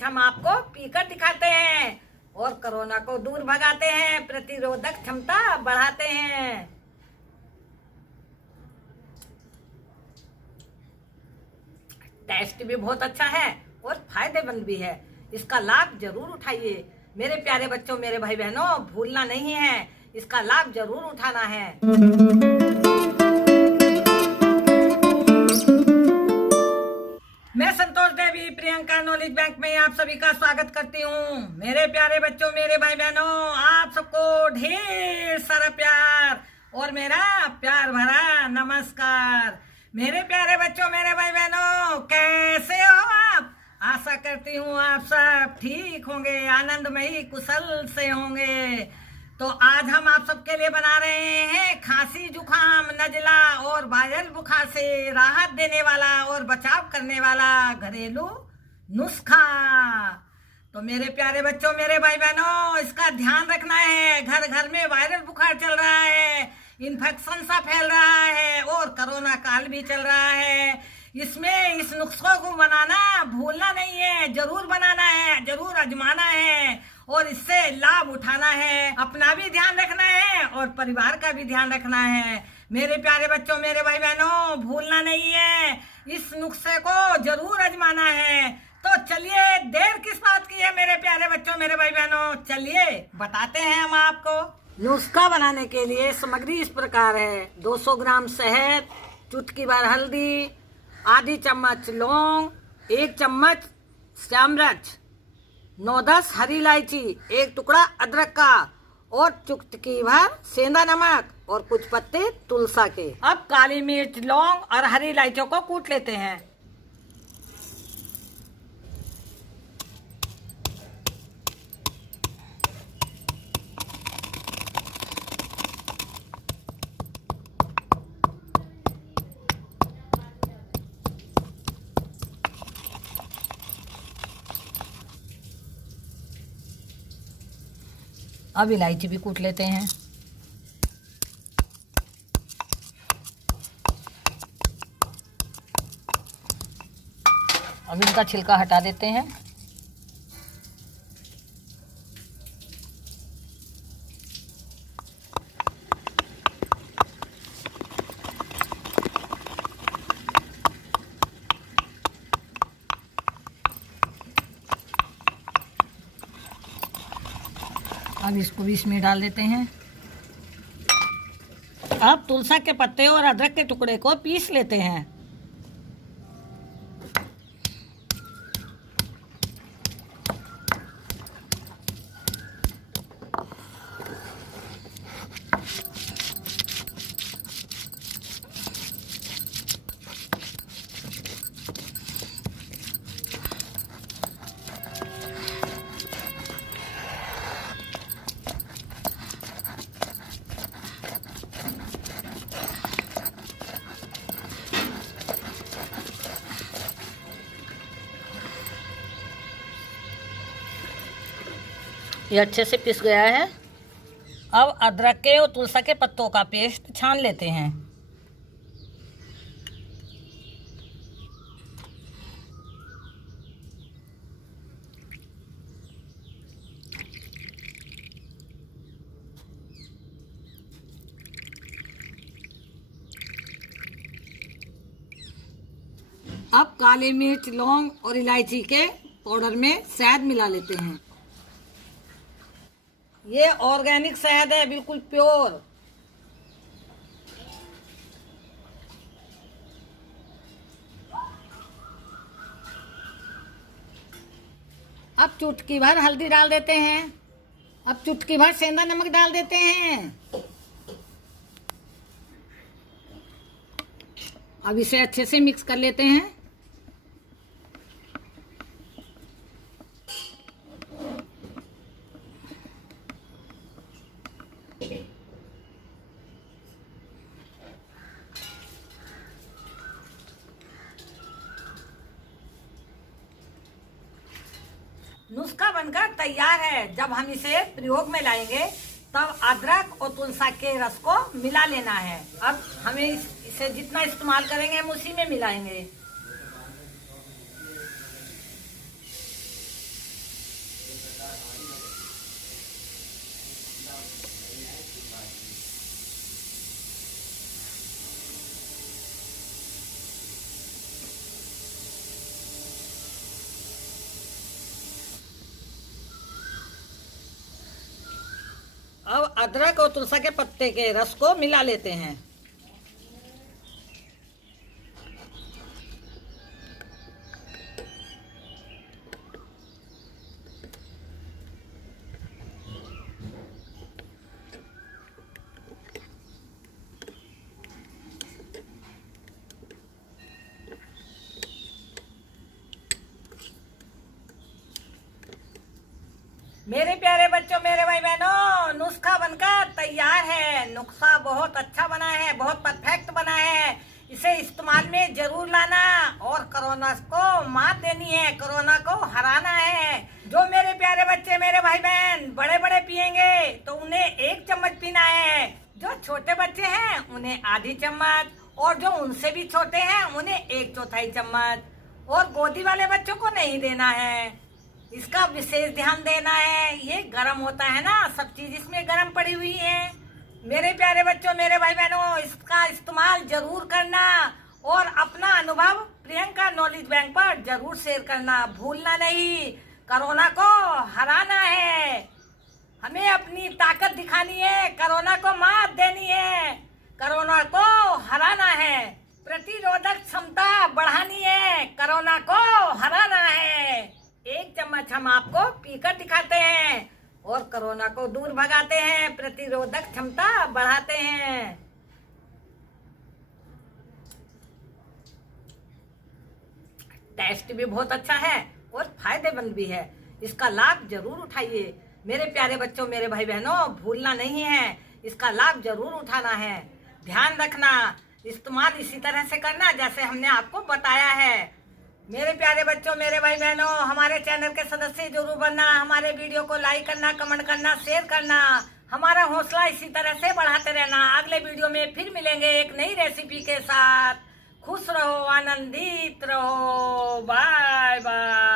आज हम आपको पीकर दिखाते हैं और कोरोना को दूर भगाते हैं, प्रतिरोधक क्षमता बढ़ाते हैं। टेस्ट भी बहुत अच्छा है और फायदेमंद भी है। इसका लाभ जरूर उठाइए। मेरे प्यारे बच्चों, मेरे भाई बहनों, भूलना नहीं है, इसका लाभ जरूर उठाना है। मैं संतोष देवी प्रियंका नॉलेज बैंक में आप सभी का स्वागत करती हूँ। मेरे प्यारे बच्चों, मेरे भाई बहनों, आप सबको ढेर सारा प्यार और मेरा प्यार भरा नमस्कार। मेरे प्यारे बच्चों, मेरे भाई बहनों, कैसे हो आप? आशा करती हूँ आप सब ठीक होंगे, आनंदमयी कुशल से होंगे। तो आज हम आप सबके लिए बना रहे हैं खांसी, जुकाम, नजला और वायरल बुखार से राहत देने वाला और बचाव करने वाला घरेलू नुस्खा। तो मेरे प्यारे बच्चों, मेरे भाई बहनों, इसका ध्यान रखना है। घर घर में वायरल बुखार चल रहा है, इन्फेक्शन सा फैल रहा है और कोरोना काल भी चल रहा है। इसमें इस नुस्खों को बनाना भूलना नहीं है, जरूर बनाना है, जरूर आजमाना है और इससे लाभ उठाना है। अपना भी ध्यान रखना है और परिवार का भी ध्यान रखना है। मेरे प्यारे बच्चों, मेरे भाई बहनों, भूलना नहीं है, इस नुस्खे को जरूर आजमाना है। तो चलिए, देर किस बात की है मेरे प्यारे बच्चों, मेरे भाई बहनों, चलिए बताते हैं हम आपको। नुस्खा बनाने के लिए सामग्री इस प्रकार है। 200 ग्राम शहद, चुटकी भर हल्दी, आधी चम्मच लौंग, 1 चम्मच श्यामरच, 9-10 हरी इलायची, 1 टुकड़ा अदरक का और चुटकी भर सेंधा नमक और कुछ पत्ते तुलसा के। अब काली मिर्च, लौंग और हरी इलायचियों को कूट लेते हैं। अब इलायची भी कूट लेते हैं। अब इनका छिलका हटा देते हैं। अब इसको भी इसमें डाल देते हैं। अब तुलसा के पत्ते और अदरक के टुकड़े को पीस लेते हैं। ये अच्छे से पिस गया है। अब अदरक के और तुलसा के पत्तों का पेस्ट छान लेते हैं। अब काली मिर्च, लौंग और इलायची के पाउडर में शहद मिला लेते हैं। ये ऑर्गेनिक शहद है, बिल्कुल प्योर। अब चुटकी भर हल्दी डाल देते हैं। अब चुटकी भर सेंधा नमक डाल देते हैं। अब इसे अच्छे से मिक्स कर लेते हैं। नुस्खा बनकर तैयार है। जब हम इसे प्रयोग में लाएंगे तब अदरक और तुलसा के रस को मिला लेना है। अब हमें इसे जितना इस्तेमाल करेंगे हम उसी में मिलाएंगे। अदरक और तुलसी के पत्ते के रस को मिला लेते हैं। मेरे प्यारे बच्चों, मेरे भाई बहनों, नुस्खा बनकर तैयार है। नुस्खा बहुत अच्छा बना है, बहुत परफेक्ट बना है। इसे इस्तेमाल में जरूर लाना और कोरोना को मात देनी है, कोरोना को हराना है। जो मेरे प्यारे बच्चे, मेरे भाई बहन बड़े बड़े पियेंगे तो उन्हें 1 चम्मच पीना है। जो छोटे बच्चे हैं उन्हें आधी चम्मच, और जो उनसे भी छोटे हैं उन्हें 1/4 चम्मच, और गोदी वाले बच्चों को नहीं देना है। इसका विशेष ध्यान देना है। ये गर्म होता है ना, सब चीज इसमें गर्म पड़ी हुई है। मेरे प्यारे बच्चों, मेरे भाई बहनों, इसका इस्तेमाल जरूर करना और अपना अनुभव प्रियंका नॉलेज बैंक पर जरूर शेयर करना, भूलना नहीं। कोरोना को हराना है, हमें अपनी ताकत दिखानी है, कोरोना को मात देनी है, कोरोना को हराना है, प्रतिरोधक क्षमता बढ़ानी है, कोरोना को हराना है। 1 चम्मच हम आपको पीकर दिखाते हैं और कोरोना को दूर भगाते हैं, प्रतिरोधक क्षमता बढ़ाते हैं। टेस्ट भी बहुत अच्छा है और फायदेमंद भी है। इसका लाभ जरूर उठाइए। मेरे प्यारे बच्चों, मेरे भाई बहनों, भूलना नहीं है, इसका लाभ जरूर उठाना है। ध्यान रखना, इस्तेमाल इसी तरह से करना जैसे हमने आपको बताया है। मेरे प्यारे बच्चों, मेरे भाई बहनों, हमारे चैनल के सदस्य जरूर बनना, हमारे वीडियो को लाइक करना, कमेंट करना, शेयर करना, हमारा हौसला इसी तरह से बढ़ाते रहना। अगले वीडियो में फिर मिलेंगे एक नई रेसिपी के साथ। खुश रहो, आनंदित रहो। Bye bye.